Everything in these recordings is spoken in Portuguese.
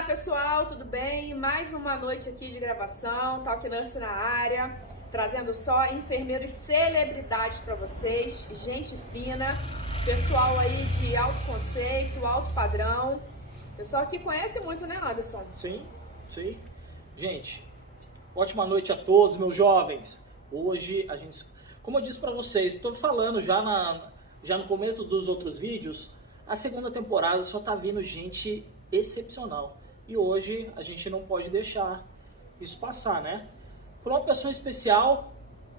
Olá pessoal, tudo bem? Mais uma noite aqui de gravação, Talk Nurse na área, trazendo só enfermeiros celebridades para vocês, gente fina, pessoal aí de alto conceito, alto padrão, pessoal que conhece muito, né, Anderson? Sim. Gente, ótima noite a todos, meus jovens. Hoje a gente, como eu disse para vocês, estou falando já no começo dos outros vídeos, a segunda temporada só tá vindo gente excepcional. E hoje a gente não pode deixar isso passar, né? Por uma pessoa especial,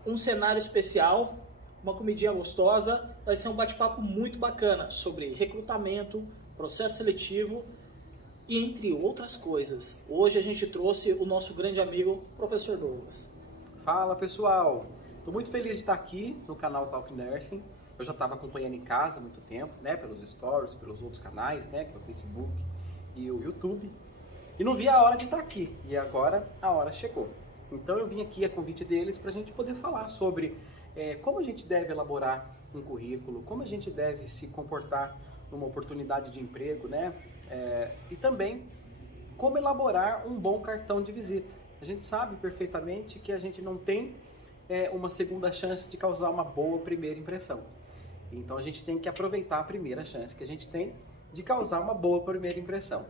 um cenário especial, uma comidinha gostosa, vai ser um bate-papo muito bacana sobre recrutamento, processo seletivo e entre outras coisas. Hoje a gente trouxe o nosso grande amigo, professor Douglas. Fala pessoal, estou muito feliz de estar aqui no canal Talk Nursing. Eu já estava acompanhando em casa há muito tempo, né, pelos stories, pelos outros canais, né, que é o Facebook e o YouTube. E não vi a hora de estar aqui, e agora a hora chegou. Então eu vim aqui a convite deles para a gente poder falar sobre como a gente deve elaborar um currículo, como a gente deve se comportar numa oportunidade de emprego, né, e também como elaborar um bom cartão de visita. A gente sabe perfeitamente que a gente não tem uma segunda chance de causar uma boa primeira impressão. Então a gente tem que aproveitar a primeira chance que a gente tem de causar uma boa primeira impressão.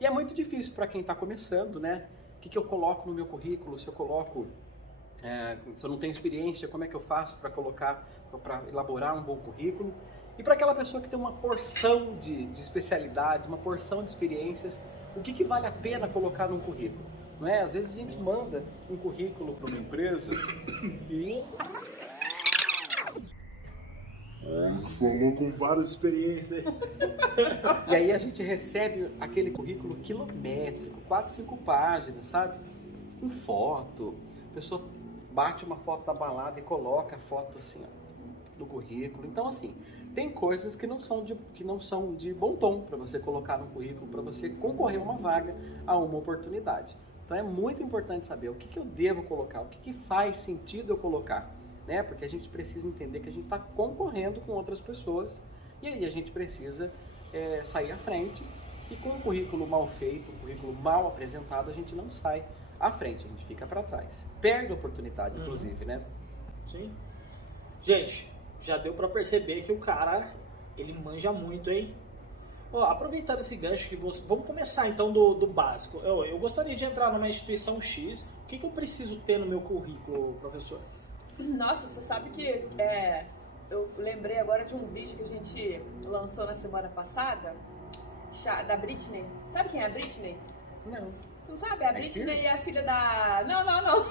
E é muito difícil para quem está começando, né? O que eu coloco no meu currículo, se eu não tenho experiência, como é que eu faço para elaborar um bom currículo? E para aquela pessoa que tem uma porção de especialidade, uma porção de experiências, o que vale a pena colocar num currículo? Não é? Às vezes a gente manda um currículo para uma empresa e Falou com várias experiências. E aí a gente recebe aquele currículo quilométrico, 4, 5 páginas, sabe? Com foto, a pessoa bate uma foto da balada e coloca a foto assim, ó, no currículo. Então assim, tem coisas que não são de bom tom para você colocar no currículo, para você concorrer a uma vaga, a uma oportunidade. Então é muito importante saber o que eu devo colocar, o que faz sentido eu colocar. Né? Porque a gente precisa entender que a gente está concorrendo com outras pessoas e aí a gente precisa sair à frente, e com um currículo mal feito, um currículo mal apresentado, a gente não sai à frente, a gente fica para trás. Perde a oportunidade, inclusive, né? Sim. Gente, já deu para perceber que o cara, ele manja muito, hein? Ó, aproveitando esse gancho, vamos começar então do básico. Eu gostaria de entrar numa instituição X, o que eu preciso ter no meu currículo, professor? Nossa, você sabe que eu lembrei agora de um vídeo que a gente lançou na semana passada, da Britney. Sabe quem é a Britney? Não. Você não sabe? A Britney é a filha da... Não.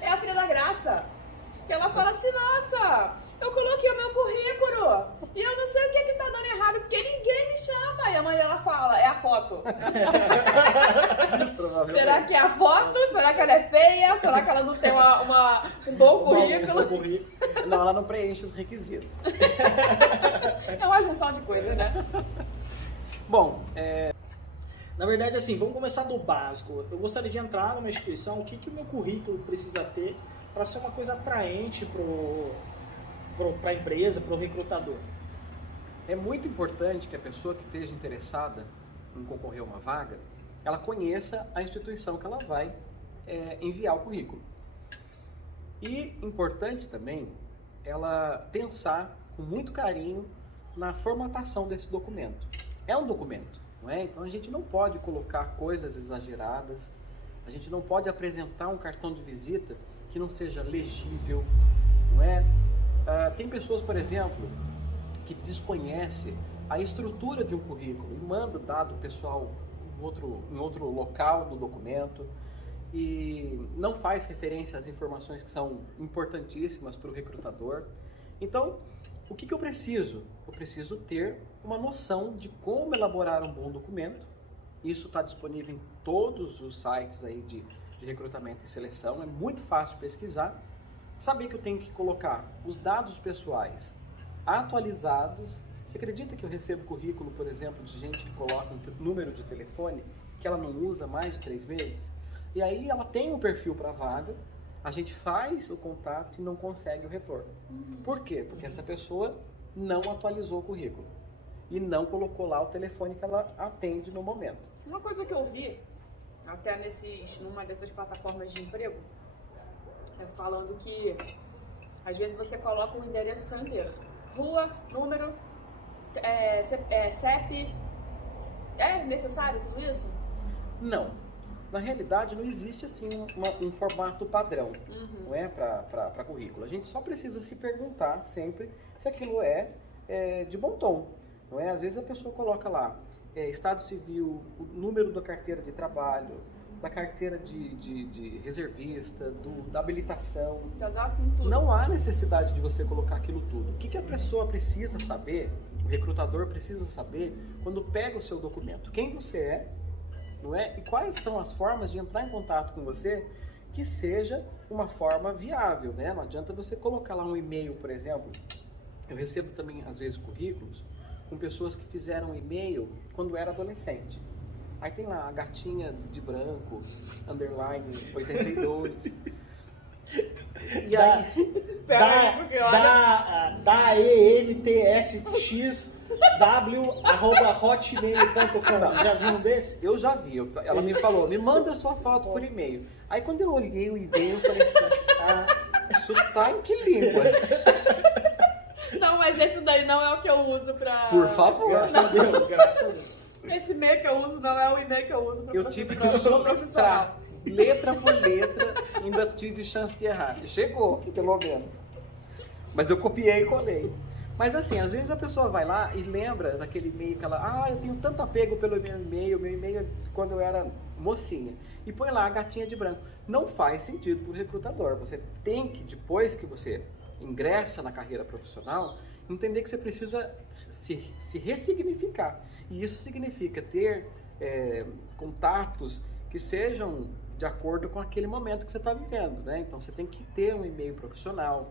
É a filha da Graça. Que ela fala assim, nossa, eu coloquei o meu currículo e eu não sei o que tá dando errado, porque ninguém me chama. E a mãe dela fala, é a foto. Será que é a foto? Será que ela é feia? Será que ela não tem um bom currículo? Não, ela não preenche os requisitos. É uma junção de coisas, né? Bom, na verdade, assim, vamos começar do básico. Eu gostaria de entrar numa instituição, o que o meu currículo precisa ter para ser uma coisa atraente para a empresa, para o recrutador? é muito importante que a pessoa que esteja interessada em concorrer a uma vaga, ela conheça a instituição que ela vai enviar o currículo. E importante também ela pensar com muito carinho na formatação desse documento. É um documento, não é? Então a gente não pode colocar coisas exageradas, a gente não pode apresentar um cartão de visita que não seja legível, não é? Tem pessoas, por exemplo, que desconhecem a estrutura de um currículo e manda dado pessoal em outro local do documento e não faz referência às informações que são importantíssimas para o recrutador. Então, o que eu preciso? Eu preciso ter uma noção de como elaborar um bom documento. Isso está disponível em todos os sites aí de recrutamento e seleção, é muito fácil pesquisar. Saber que eu tenho que colocar os dados pessoais atualizados. Você acredita que eu recebo currículo, por exemplo, de gente que coloca um número de telefone que ela não usa há mais de 3 meses? E aí ela tem um perfil para a vaga, a gente faz o contato e não consegue o retorno. Por quê? Porque essa pessoa não atualizou o currículo e não colocou lá o telefone que ela atende no momento. Uma coisa que eu vi, até numa dessas plataformas de emprego, é falando que às vezes você coloca o endereço seu inteiro. Rua, número, CEP. É necessário tudo isso? Não. Na realidade, não existe assim um formato padrão, não é, para currículo. A gente só precisa se perguntar sempre se aquilo é de bom tom. Não é? Às vezes a pessoa coloca lá estado civil, o número da carteira de trabalho, da carteira de reservista, da habilitação. Já dá com tudo. Não há necessidade de você colocar aquilo tudo. O que a pessoa precisa saber, o recrutador precisa saber, quando pega o seu documento? Quem você é, não é? E quais são as formas de entrar em contato com você que seja uma forma viável, né? Não adianta você colocar lá um e-mail, por exemplo. Eu recebo também, às vezes, currículos com pessoas que fizeram um e-mail quando era adolescente. Aí tem lá a gatinha de branco, underline 82. E aí... Da ENTSXW@hotmail.com. Já viu um desse? Eu já vi. Ela me falou, me manda a sua foto por e-mail. Aí quando eu olhei o e-mail, eu falei assim, isso tá em que língua? Não, mas esse daí não é o que eu uso pra... Por favor. Graças a Deus, graças a Deus. Esse e-mail que eu uso não é o e-mail que eu uso pra Eu tive que soletrar letra por letra, ainda tive chance de errar. Chegou, pelo menos. Mas eu copiei e colei. Mas assim, às vezes a pessoa vai lá e lembra daquele e-mail que ela... eu tenho tanto apego pelo meu e-mail é quando eu era mocinha. E põe lá a gatinha de branco. Não faz sentido para o recrutador. Você tem que, depois que você ingressa na carreira profissional, entender que você precisa se ressignificar. E isso significa ter contatos que sejam de acordo com aquele momento que você está vivendo, né? Então você tem que ter um e-mail profissional,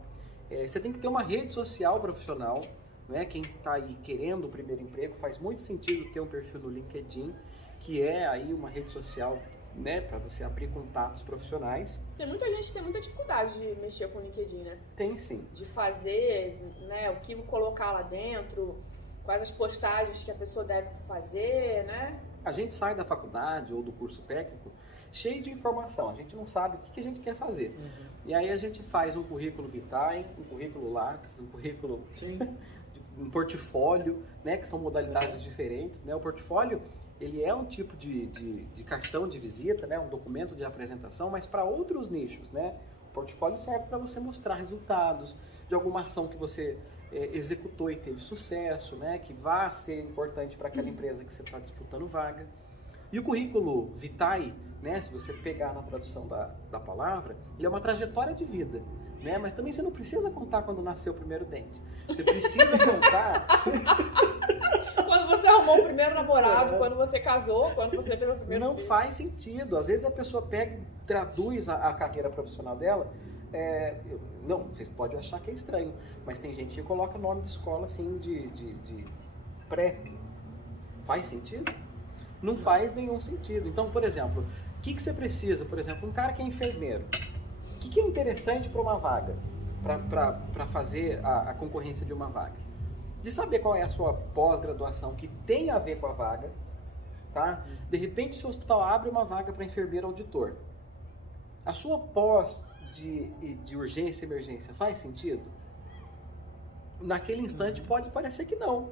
você tem que ter uma rede social profissional, né? Quem está aí querendo o primeiro emprego, faz muito sentido ter um perfil no LinkedIn, que é aí uma rede social, né, para você abrir contatos profissionais. Tem muita gente que tem muita dificuldade de mexer com o LinkedIn, né? Tem sim. De fazer, né, o que colocar lá dentro, quais as postagens que a pessoa deve fazer, né? A gente sai da faculdade ou do curso técnico cheio de informação, a gente não sabe o que a gente quer fazer. E aí a gente faz um currículo vitae, um currículo Lattes, um currículo, um portfólio, né, que são modalidades diferentes, né? O portfólio, ele é um tipo de cartão de visita, né, um documento de apresentação, mas para outros nichos, né? O portfólio serve para você mostrar resultados de alguma ação que você executou e teve sucesso, né, que vai ser importante para aquela empresa que você está disputando vaga. E o currículo vitae, né, se você pegar na tradução da palavra, ele é uma trajetória de vida, né? Mas também você não precisa contar quando nasceu o primeiro dente. Você precisa contar... Quando você arrumou o primeiro namorado, quando você casou, quando você teve o primeiro Não filho. faz sentido. Às vezes a pessoa pega e traduz a carreira profissional dela. Não, vocês podem achar que é estranho, mas tem gente que coloca nome de escola assim de pré. Faz sentido? Não faz nenhum sentido. Então, por exemplo, o que você precisa? Por exemplo, um cara que é enfermeiro. O que é interessante para uma vaga? Para fazer a concorrência de uma vaga? De saber qual é a sua pós-graduação que tem a ver com a vaga, tá? De repente, se o hospital abre uma vaga para enfermeiro auditor, a sua pós de urgência e emergência faz sentido? Naquele instante pode parecer que não.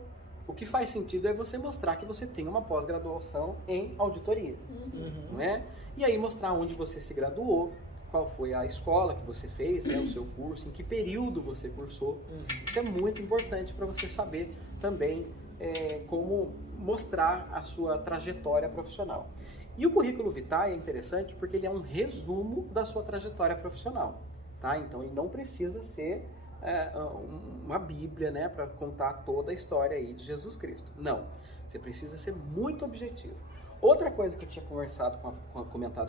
O que faz sentido é você mostrar que você tem uma pós-graduação em auditoria, não é? E aí mostrar onde você se graduou, qual foi a escola que você fez, né, o seu curso, em que período você cursou. Isso é muito importante para você saber também como mostrar a sua trajetória profissional. E o currículo vitae é interessante porque ele é um resumo da sua trajetória profissional, tá? Então ele não precisa ser uma bíblia, né, para contar toda a história aí de Jesus Cristo. Não, você precisa ser muito objetivo. Outra coisa que eu tinha comentado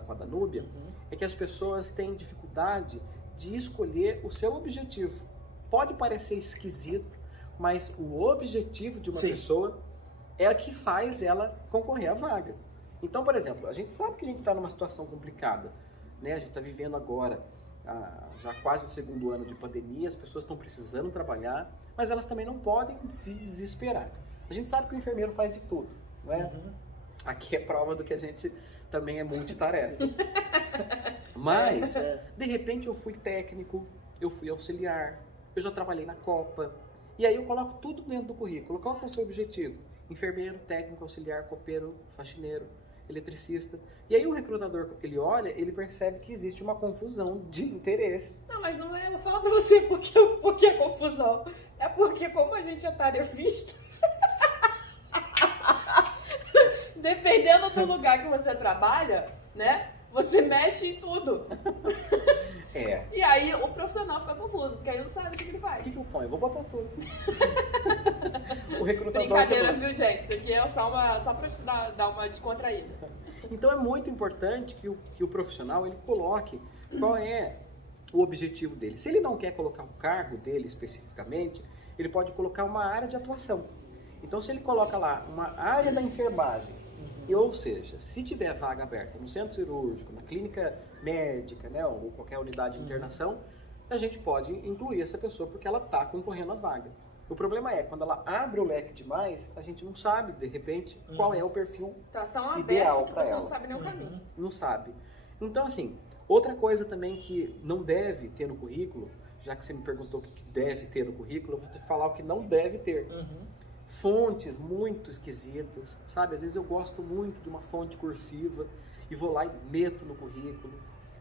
com a Danúbia é que as pessoas têm dificuldade de escolher o seu objetivo. Pode parecer esquisito, mas o objetivo de uma pessoa é o que faz ela concorrer à vaga. Então, por exemplo, a gente sabe que a gente está numa situação complicada, né? A gente está vivendo agora já quase o segundo ano de pandemia, as pessoas estão precisando trabalhar, mas elas também não podem se desesperar. A gente sabe que o enfermeiro faz de tudo, não é? Aqui é prova do que a gente também é multitarefas. Mas, de repente eu fui técnico, eu fui auxiliar, eu já trabalhei na Copa. E aí eu coloco tudo dentro do currículo. Qual que é o seu objetivo? Enfermeiro, técnico, auxiliar, copeiro, faxineiro, eletricista. E aí o recrutador, ele olha, ele percebe que existe uma confusão de interesse. Não, mas não é, eu vou falar pra você porque é confusão. É porque como a gente é tarefista, dependendo do lugar que você trabalha, né? Você mexe em tudo. É. E aí o profissional fica confuso, porque aí não sabe o que ele O faz. que eu ponho? Eu vou botar tudo. O recrutador... Brincadeira, viu, gente? Isso aqui é só pra te dar uma descontraída. Então é muito importante que o profissional ele coloque qual é o objetivo dele. Se ele não quer colocar um cargo dele especificamente, ele pode colocar uma área de atuação. Então se ele coloca lá uma área da enfermagem, ou seja, se tiver vaga aberta no centro cirúrgico, na clínica médica, né, ou qualquer unidade de internação, a gente pode incluir essa pessoa porque ela está concorrendo à vaga. O problema é, quando ela abre o leque demais, a gente não sabe, de repente, qual é o perfil Tá tão ideal aberto que para você ela. não sabe nem o caminho. Não sabe. Então, assim, outra coisa também que não deve ter no currículo, já que você me perguntou o que deve ter no currículo, eu vou te falar o que não deve ter. Fontes muito esquisitas, sabe? Às vezes eu gosto muito de uma fonte cursiva e vou lá e meto no currículo,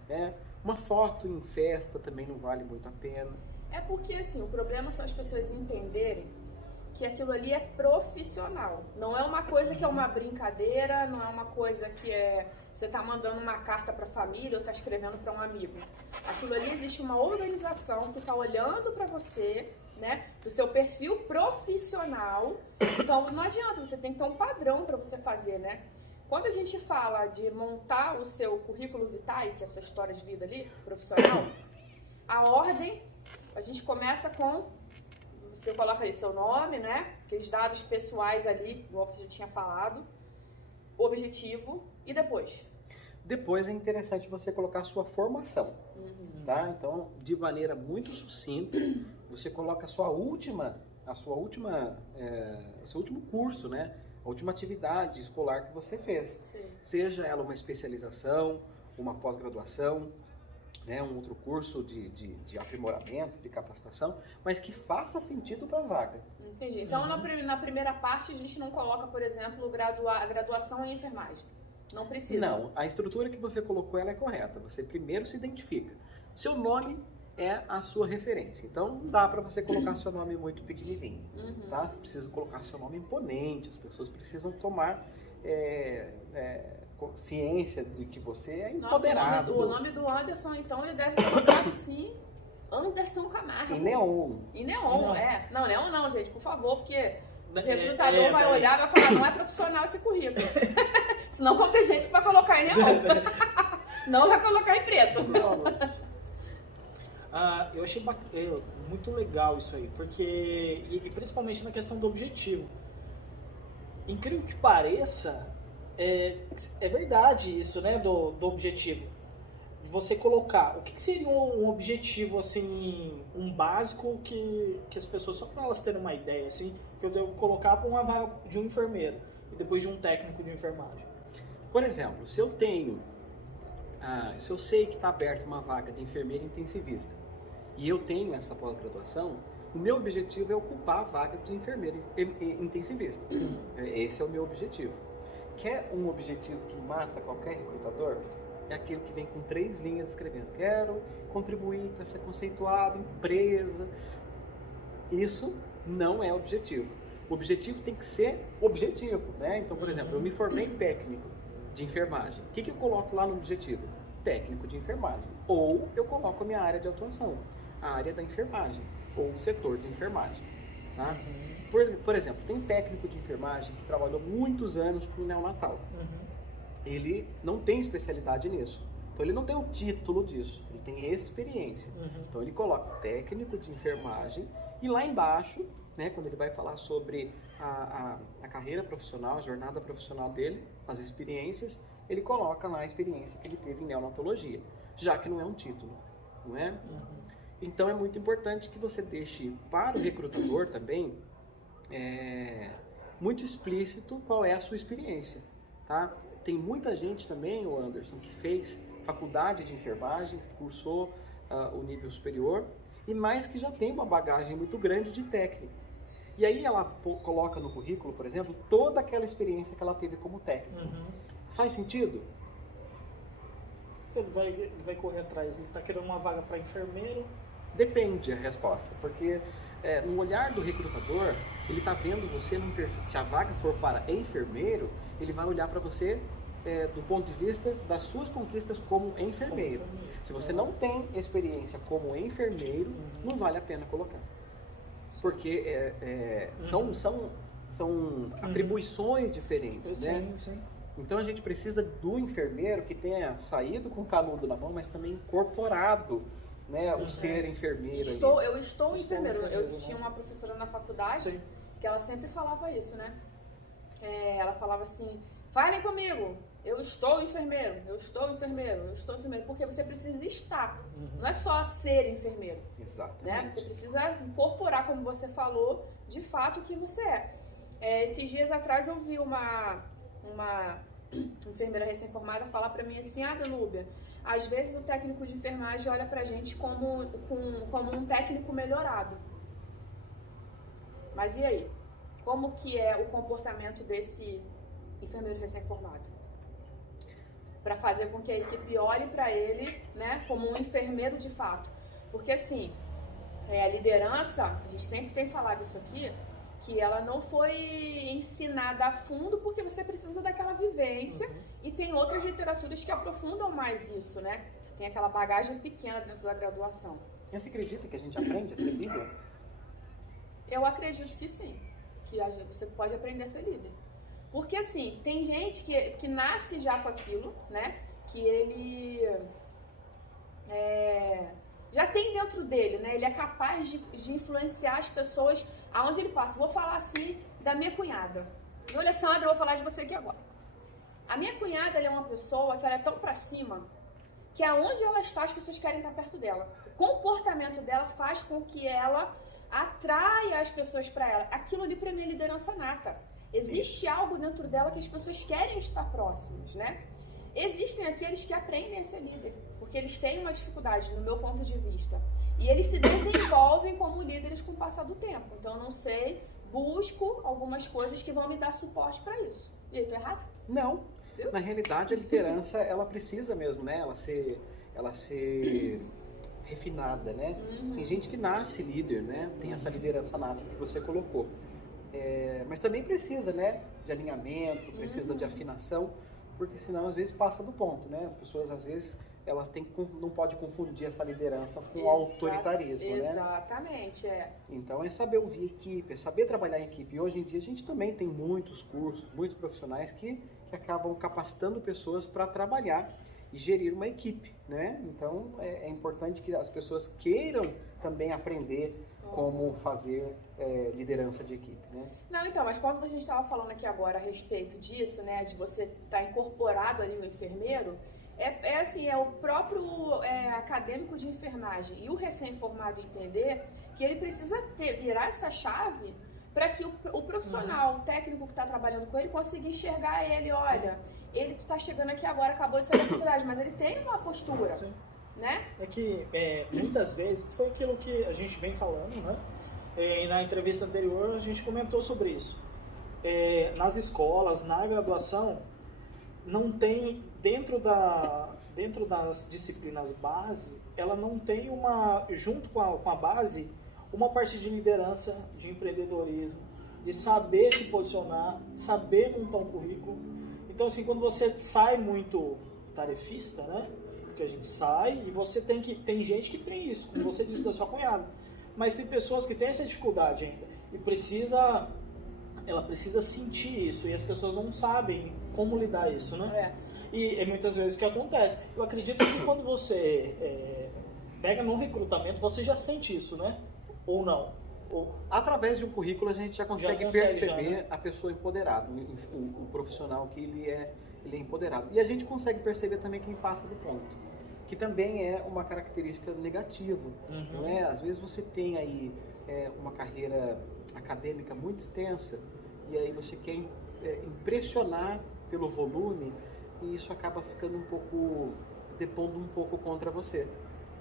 né? Uma foto em festa também não vale muito a pena. É porque, assim, o problema são as pessoas entenderem que aquilo ali é profissional. Não é uma coisa que é uma brincadeira, não é uma coisa que você tá mandando uma carta para a família ou tá escrevendo para um amigo. Aquilo ali existe uma organização que tá olhando para você, né, do seu perfil profissional. Então não adianta, você tem que ter um padrão para você fazer, né? Quando a gente fala de montar o seu currículo vitae, que é a sua história de vida ali, profissional, a ordem, a gente começa com, você coloca aí seu nome, né, aqueles dados pessoais ali, igual você já tinha falado, objetivo e depois? Depois é interessante você colocar a sua formação, tá? Então, de maneira muito sucinta, você coloca seu último curso, né? A última atividade escolar que você fez. Sim. Seja ela uma especialização, uma pós-graduação, né? Um outro curso de aprimoramento, de capacitação, mas que faça sentido para a vaga. Entendi. Então, na primeira parte, a gente não coloca, por exemplo, a graduação em enfermagem. Não precisa. Não, a estrutura que você colocou ela é correta. Você primeiro se identifica. Seu nome é a sua referência. Então não dá para você colocar seu nome muito pequenininho. Tá? Você precisa colocar seu nome imponente. As pessoas precisam tomar ciência de que você é empoderado. Nossa, o nome do Anderson, então, ele deve colocar assim, Anderson Camargo. Em neon. Em neon, é. Não, neon não, gente, por favor, porque o recrutador vai olhar e vai falar, não é profissional esse currículo. Senão vai ter gente que vai colocar em neon. Não vai colocar em preto. Eu achei muito legal isso aí, porque, e principalmente na questão do objetivo. Incrível que pareça, é verdade isso, né, do objetivo. De você colocar, o que seria um objetivo, assim, um básico que as pessoas, só para elas terem uma ideia, assim, que eu devo colocar para uma vaga de um enfermeiro e depois de um técnico de enfermagem. Por exemplo, se eu sei que está aberta uma vaga de enfermeiro intensivista e eu tenho essa pós-graduação, o meu objetivo é ocupar a vaga de enfermeiro intensivista. Esse é o meu objetivo. Quer um objetivo que mata qualquer recrutador? É aquele que vem com 3 linhas escrevendo: quero contribuir para essa conceituada empresa. Isso não é objetivo. O objetivo tem que ser objetivo, né? Então, por exemplo, eu me formei técnico de enfermagem. O que eu coloco lá no objetivo? Técnico de enfermagem. Ou eu coloco a minha área de atuação, a área da enfermagem, ou o setor de enfermagem. Tá? Por exemplo, tem técnico de enfermagem que trabalhou muitos anos com o neonatal. Ele não tem especialidade nisso. Então ele não tem o título disso, ele tem experiência. Então ele coloca técnico de enfermagem e lá embaixo, né, quando ele vai falar sobre a carreira profissional, a jornada profissional dele, as experiências, ele coloca lá a experiência que ele teve em neonatologia, já que não é um título, não é? Então é muito importante que você deixe para o recrutador também muito explícito qual é a sua experiência. Tá? tá? Tem muita gente também, o Anderson, que fez faculdade de enfermagem, cursou o nível superior, e mais que já tem uma bagagem muito grande de técnico. E aí ela coloca no currículo, por exemplo, toda aquela experiência que ela teve como técnico. Faz sentido? Você vai correr atrás, ele está querendo uma vaga para enfermeiro? Depende a resposta, porque no olhar do recrutador, ele está vendo você num perfil. Se a vaga for para enfermeiro, ele vai olhar para você do ponto de vista das suas conquistas como enfermeiro. Se você não tem experiência como enfermeiro, não vale a pena colocar. Porque são atribuições diferentes, né? Sim. Então a gente precisa do enfermeiro que tenha saído com o canudo na mão, mas também incorporado, né, o ser enfermeiro. Eu estou enfermeiro. Eu tinha uma professora na faculdade que ela sempre falava isso, né? Ela falava assim, falem comigo, eu estou enfermeiro, eu estou enfermeiro, eu estou enfermeiro, porque você precisa estar, não é só ser enfermeiro. Exatamente. Né? Você precisa incorporar, como você falou, de fato o que você é. Esses dias atrás eu vi uma enfermeira recém-formada falar pra mim assim, Danúbia, às vezes o técnico de enfermagem olha pra gente como um técnico melhorado. Mas e aí? Como que é o comportamento desse enfermeiro recém-formado? Para fazer com que a equipe olhe para ele, né, como um enfermeiro de fato. Porque assim, a liderança, a gente sempre tem falado isso aqui, que ela não foi ensinada a fundo porque você precisa daquela vivência e tem outras literaturas que aprofundam mais isso, né? Você tem aquela bagagem pequena dentro da graduação. Você acredita que a gente aprende a ser líder? Eu acredito que sim, que você pode aprender a ser líder. Porque assim, tem gente que nasce já com aquilo, né? Que ele já tem dentro dele, né? Ele é capaz de influenciar as pessoas aonde ele passa. Vou falar assim da minha cunhada. Olha, Sandra, eu vou falar de você aqui agora. A minha cunhada, ela é uma pessoa que ela é tão pra cima que aonde ela está, as pessoas querem estar perto dela. O comportamento dela faz com que ela atraia as pessoas para ela. Aquilo ali pra mim é liderança nata. Existe algo dentro dela que as pessoas querem estar próximas, né? Existem aqueles que aprendem a ser líder, porque eles têm uma dificuldade, no meu ponto de vista. E eles se desenvolvem como líderes com o passar do tempo. Então, eu não sei, busco algumas coisas que vão me dar suporte para isso. E aí, tô errado? Não. Viu? Na realidade, a liderança, ela precisa mesmo, né? Ela ser refinada, né? Tem gente que nasce líder, né? Tem essa liderança nata que você colocou. Mas também precisa, né? De alinhamento, precisa de afinação, porque senão às vezes passa do ponto, né? As pessoas às vezes não pode confundir essa liderança com autoritarismo, né? Exatamente, Então é saber ouvir equipe, é saber trabalhar em equipe. E hoje em dia a gente também tem muitos cursos, muitos profissionais que acabam capacitando pessoas para trabalhar e gerir uma equipe, né? Então é importante que as pessoas queiram também aprender como fazer liderança de equipe, né? Não, então, mas quando a gente estava falando aqui agora a respeito disso, né, de você estar incorporado ali no enfermeiro, é o próprio acadêmico de enfermagem e o recém-formado entender que ele precisa virar essa chave para que o profissional, o técnico que está trabalhando com ele, consiga enxergar ele, olha, ele está chegando aqui agora, acabou de sair da faculdade, mas ele tem uma postura. Sim. Né? É que muitas vezes foi aquilo que a gente vem falando, né? E na entrevista anterior a gente comentou sobre isso. Nas escolas, na graduação, não tem dentro das disciplinas base, ela não tem junto com a base, uma parte de liderança, de empreendedorismo, de saber se posicionar, saber montar um currículo. Então assim, quando você sai muito tarefista, né? Que a gente sai e você tem gente que tem isso, como você disse da sua cunhada, mas tem pessoas que têm essa dificuldade ainda e ela precisa sentir isso e as pessoas não sabem como lidar isso, né? E é muitas vezes o que acontece. Eu acredito que quando você pega no recrutamento, você já sente isso, né? Ou não? Através de um currículo a gente já consegue perceber a pessoa empoderada, o profissional que ele é empoderado. E a gente consegue perceber também quem passa do ponto, que também é uma característica negativa. Não é? Às vezes você tem aí uma carreira acadêmica muito extensa e aí você quer impressionar pelo volume, e isso acaba ficando um pouco, depondo um pouco contra você,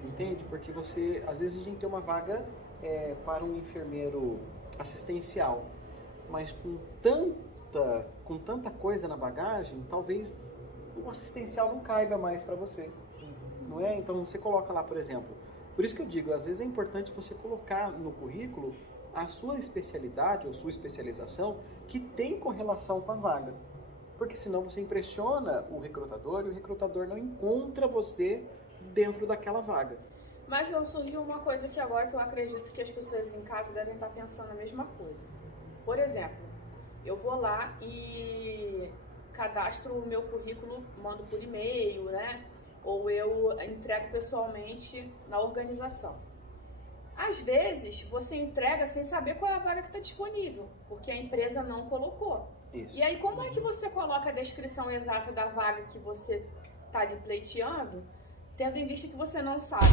entende? Porque você, às vezes a gente tem uma vaga para um enfermeiro assistencial, mas com tanta coisa na bagagem, talvez o assistencial não caiba mais para você, não é? Então você coloca lá, por exemplo, por isso que eu digo, às vezes é importante você colocar no currículo a sua especialidade ou sua especialização que tem correlação com a vaga, porque senão você impressiona o recrutador e o recrutador não encontra você dentro daquela vaga. Mas surgiu uma coisa aqui agora que eu acredito que as pessoas em casa devem estar pensando a mesma coisa. Por exemplo, eu vou lá e cadastro o meu currículo, mando por e-mail, né? Ou eu entrego pessoalmente na organização. Às vezes, você entrega sem saber qual é a vaga que está disponível, porque a empresa não colocou. Isso. E aí, como é que você coloca a descrição exata da vaga que você está ali pleiteando, tendo em vista que você não sabe?